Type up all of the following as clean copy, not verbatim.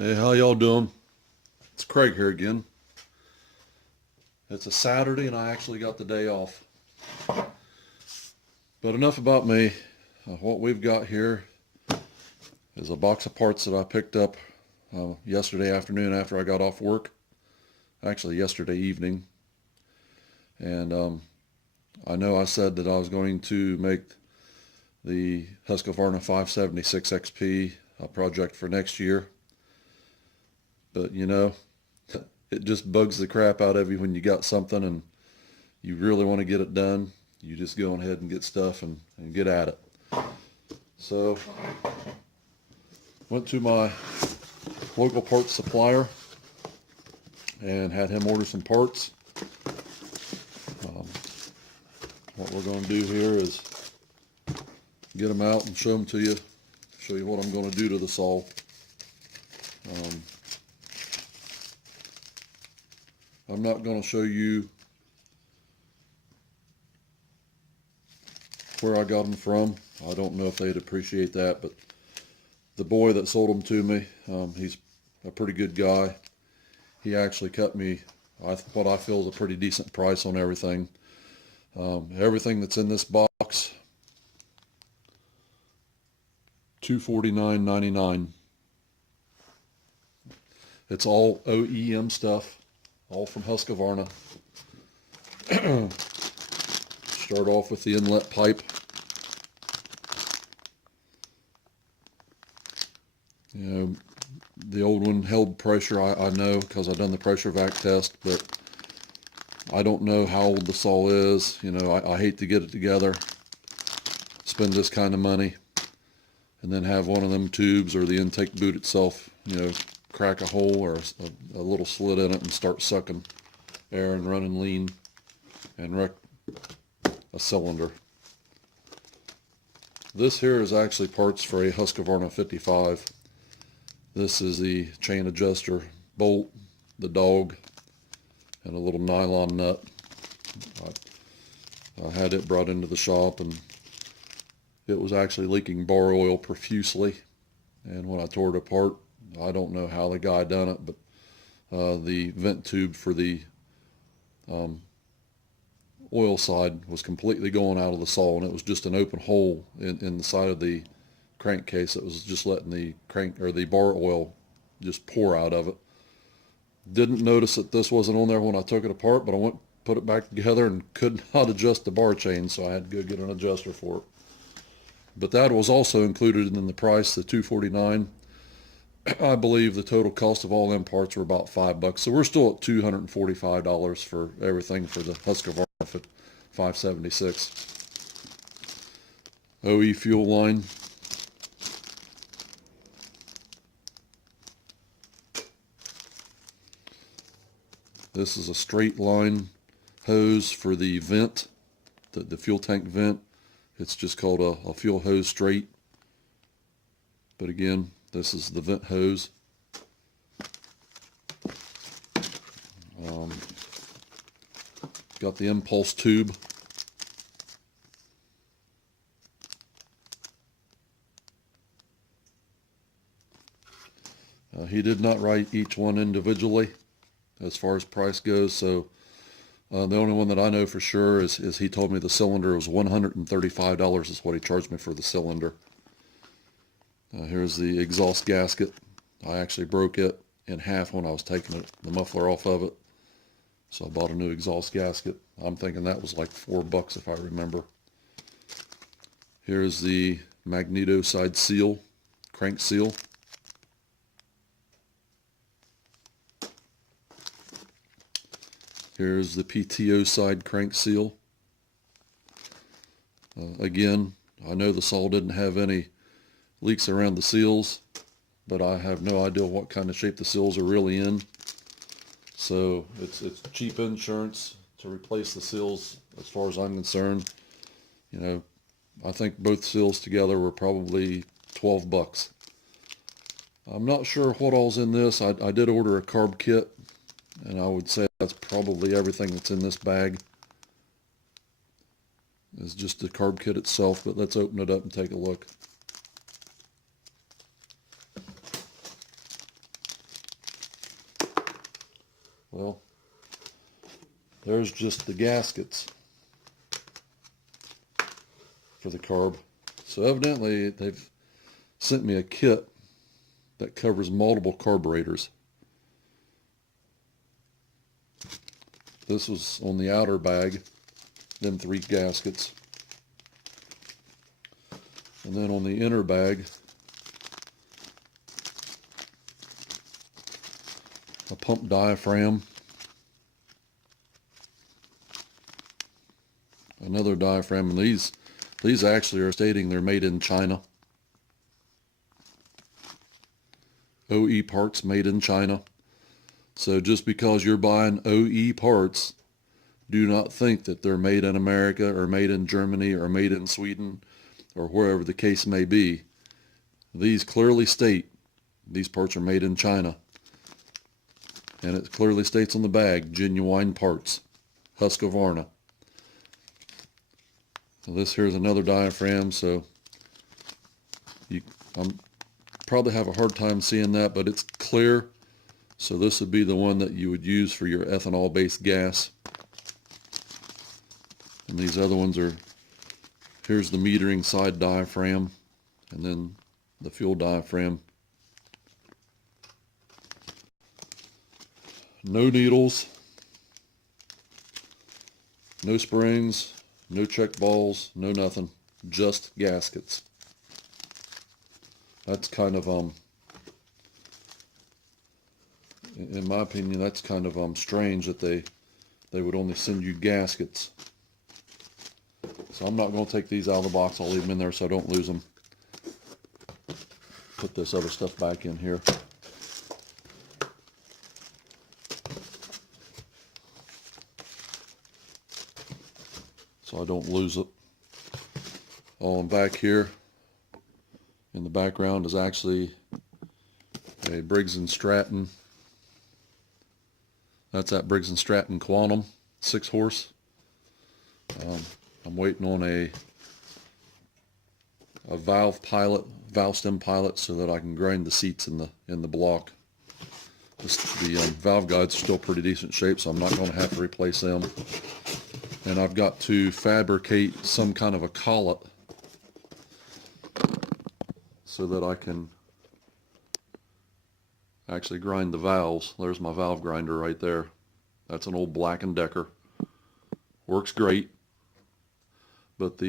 Hey, how y'all doing? It's Craig here again. It's a Saturday and I actually got the day off. But enough about me. What we've got here is a box of parts that I picked up yesterday afternoon after I got off work. Actually, yesterday evening. And I know I said that I was going to make the Husqvarna 576xp project for next year. But you know, it just bugs the crap out of you when you got something and you really want to get it done. You just go ahead and get stuff and get at it. So went to my local parts supplier and had him order some parts. What we're going to do here is get them out and show them to you. Show you what I'm going to do to the saw. I'm not going to show you where I got them from. I don't know if they'd appreciate that, but the boy that sold them to me, he's a pretty good guy. He actually cut me what I feel is a pretty decent price on everything. Everything that's in this box, $249.99. It's all OEM stuff, all from Husqvarna. Start off with the inlet pipe. You know, the old one held pressure, I know, because I've done the pressure vac test, but I don't know how old the saw is. You know, I hate to get it together, spend this kind of money, and then have one of them tubes or the intake boot itself, you know, crack a hole or a little slit in it and start sucking air and running lean and wreck a cylinder. This here is actually parts for a Husqvarna 55. This is the chain adjuster bolt, the dog, and a little nylon nut. I had it brought into the shop and it was actually leaking bar oil profusely. And when I tore it apart, I don't know how the guy done it, but the vent tube for the oil side was completely going out of the saw, and it was just an open hole in the side of the crankcase that was just letting the crank or the bar oil just pour out of it. Didn't notice that this wasn't on there when I took it apart, but I went put it back together and could not adjust the bar chain, so I had to go get an adjuster for it. But that was also included in the price, the $249. I believe the total cost of all them parts were about $5, so we're still at $245 for everything for the Husqvarna 576. OE fuel line. This is a straight line hose for the vent, the fuel tank vent. It's just called a fuel hose straight. But again, this is the vent hose. Got the impulse tube. He did not write each one individually as far as price goes, so the only one that I know for sure is he told me the cylinder was $135 is what he charged me for the cylinder. Here's the exhaust gasket. I actually broke it in half when I was taking the muffler off of it, so I bought a new exhaust gasket. I'm thinking that was like $4 if I remember. Here's the magneto side seal, crank seal. Here's the PTO side crank seal. Again, I know the saw didn't have any leaks around the seals, but I have no idea what kind of shape the seals are really in. So it's cheap insurance to replace the seals as far as I'm concerned. You know, I think both seals together were probably $12. I'm not sure what all's in this. I did order a carb kit, and I would say that's probably everything that's in this bag. It's just the carb kit itself, but let's open it up and take a look. Well, there's just the gaskets for the carb. So evidently they've sent me a kit that covers multiple carburetors. This was on the outer bag, them 3 gaskets. And then on the inner bag, a pump diaphragm, another diaphragm, and these actually are stating they're made in China. OE parts made in China. So just because you're buying OE parts, do not think that they're made in America or made in Germany or made in Sweden or wherever the case may be. These clearly state these parts are made in China. And it clearly states on the bag, genuine parts, Husqvarna. So this here's another diaphragm, so I'm probably have a hard time seeing that, but it's clear. So this would be the one that you would use for your ethanol-based gas. And these other ones are, here's the metering side diaphragm, and then the fuel diaphragm. No needles, no springs, no check balls, no nothing, just gaskets. That's kind of, in my opinion, that's kind of strange that they would only send you gaskets. So I'm not going to take these out of the box. I'll leave them in there so I don't lose them. Put this other stuff back in here. So I don't lose it. All back here in the background is actually a Briggs & Stratton. That's that Briggs & Stratton Quantum 6 horse. I'm waiting on a valve stem pilot, so that I can grind the seats in the block. The valve guides are still pretty decent shape, so I'm not going to have to replace them. And I've got to fabricate some kind of a collet so that I can actually grind the valves. There's my valve grinder right there. That's an old Black & Decker. Works great. But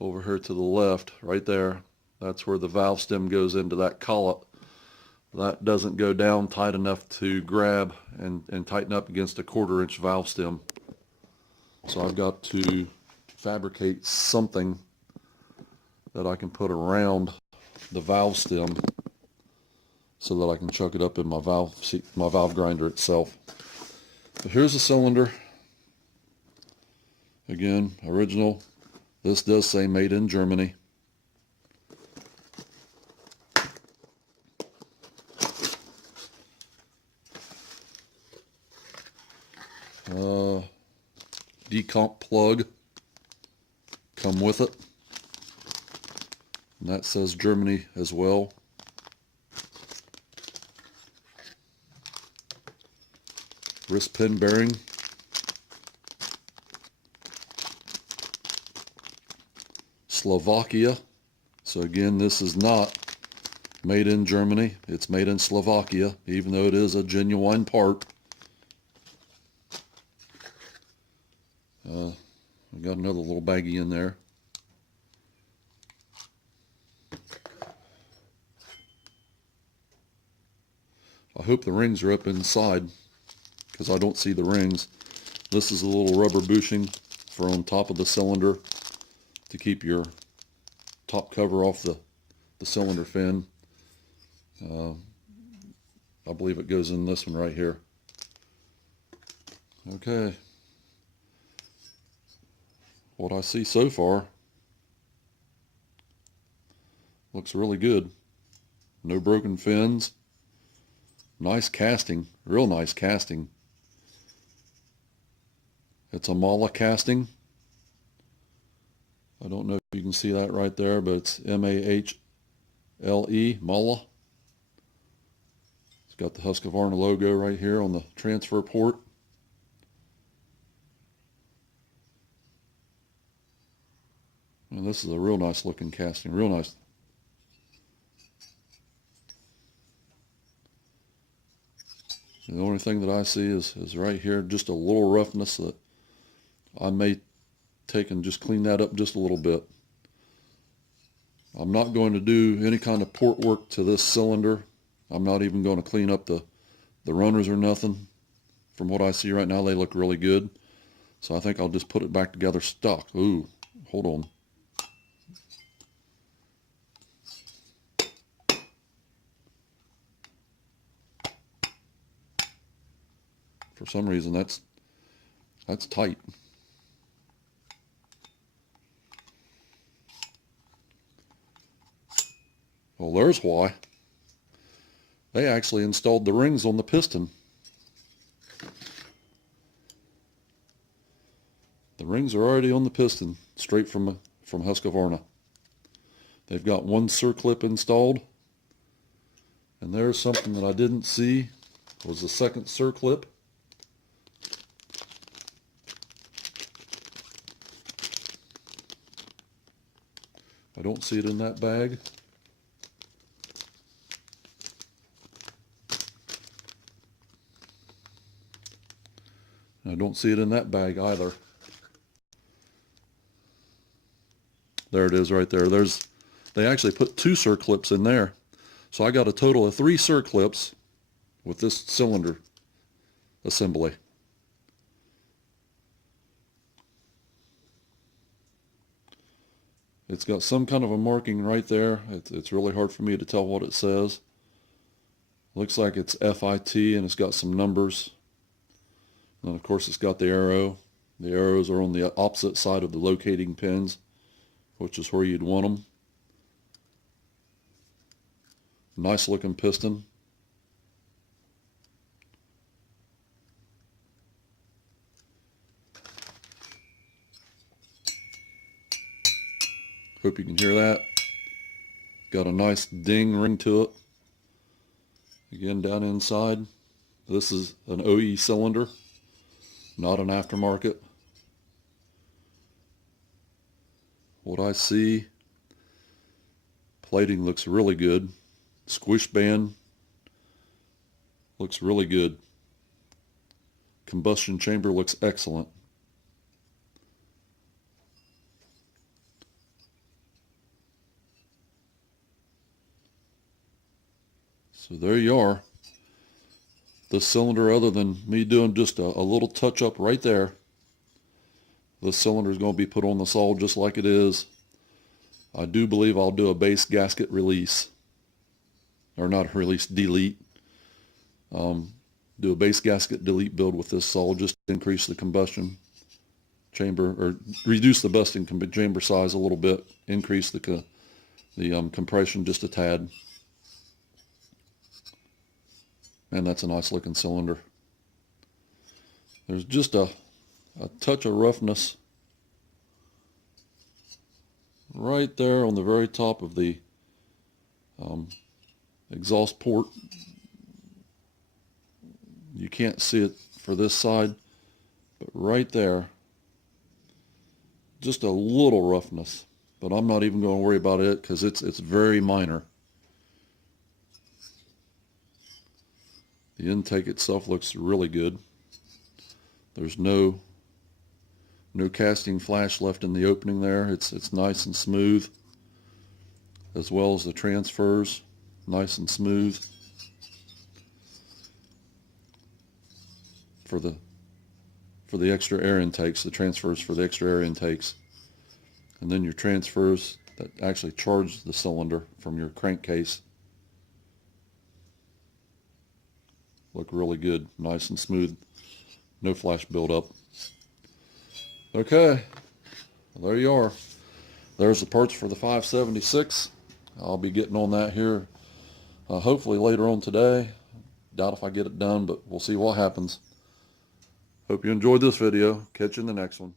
over here to the left, right there, that's where the valve stem goes into that collet. That doesn't go down tight enough to grab and tighten up against a 1/4 inch valve stem. So I've got to fabricate something that I can put around the valve stem so that I can chuck it up in my valve grinder itself. But here's the cylinder. Again, original. This does say made in Germany. Decomp plug come with it, and that says Germany as well. Wrist pin bearing, Slovakia. So again, this is not made in Germany, it's made in Slovakia, even though it is a genuine part. We got another little baggie in there. I hope the rings are up inside, because I don't see the rings. This is a little rubber bushing for on top of the cylinder to keep your top cover off the cylinder fin. I believe it goes in this one right here. Okay. What I see so far looks really good. No broken fins. Nice casting, real nice casting. It's a Mala casting. I don't know if you can see that right there, but it's M-A-H-L-E, Mala. It's got the Husqvarna logo right here on the transfer port. And this is a real nice looking casting, real nice. The only thing that I see is right here, just a little roughness that I may take and just clean that up just a little bit. I'm not going to do any kind of port work to this cylinder. I'm not even going to clean up the runners or nothing. From what I see right now, they look really good. So I think I'll just put it back together stock. Ooh, hold on. For some reason, that's tight. Well, there's why. They actually installed the rings on the piston. The rings are already on the piston, straight from Husqvarna. They've got one circlip installed, and there's something that I didn't see. Was the second circlip. I don't see it in that bag. I don't see it in that bag either. There it is right there. They actually put 2 circlips in there. So I got a total of 3 circlips with this cylinder assembly. It's got some kind of a marking right there. It's really hard for me to tell what it says. Looks like it's FIT, and it's got some numbers. And of course it's got the arrow. The arrows are on the opposite side of the locating pins, which is where you'd want them. Nice looking piston. Hope you can hear that. Got a nice ding ring to it. Again, down inside. This is an OE cylinder, not an aftermarket. What I see, plating looks really good. Squish band looks really good. Combustion chamber looks excellent. So there you are. This cylinder, other than me doing just a little touch up right there, this cylinder is going to be put on the saw just like it is. I do believe I'll do a base gasket release. Or not release, delete. Do a base gasket delete build with this saw just to increase the combustion chamber, or reduce the busting chamber size a little bit, increase the compression just a tad. And that's a nice looking cylinder. There's just a touch of roughness right there on the very top of the exhaust port. You can't see it for this side, but right there, just a little roughness. But I'm not even going to worry about it because it's very minor. The intake itself looks really good. There's no casting flash left in the opening there. It's nice and smooth, as well as the transfers, nice and smooth. For the extra air intakes, the transfers for the extra air intakes, and then your transfers that actually charge the cylinder from your crankcase look really good, nice and smooth, no flash buildup. Okay, well, there you are. There's the parts for the 576. I'll be getting on that here hopefully later on today. Doubt if I get it done, but we'll see what happens. Hope you enjoyed this video. Catch you in the next one.